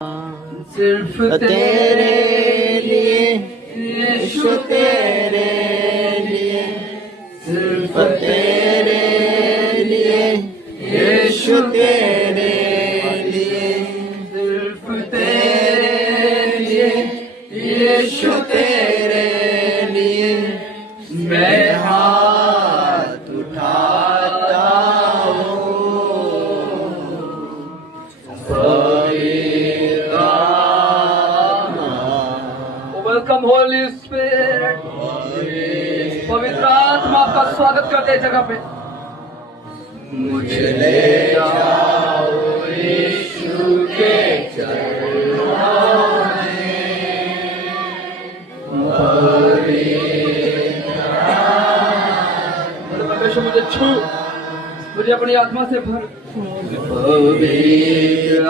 सिर्फ तेरे लिए यीशु तेरे लिए, सिर्फ तेरे लिए यीशु तेरे लिए, सिर्फ तेरे लिए यीशु तेरे लिए मैं हाथ उठाता हूँ। वेलकम होली स्पिरिट, पवित्र आत्मा का स्वागत करते हैं जगह पे। मुझे ले जाओ यीशु के चरणों में, परमेश्वर मुझे छू, मुझे अपनी आत्मा से भर। पवित्र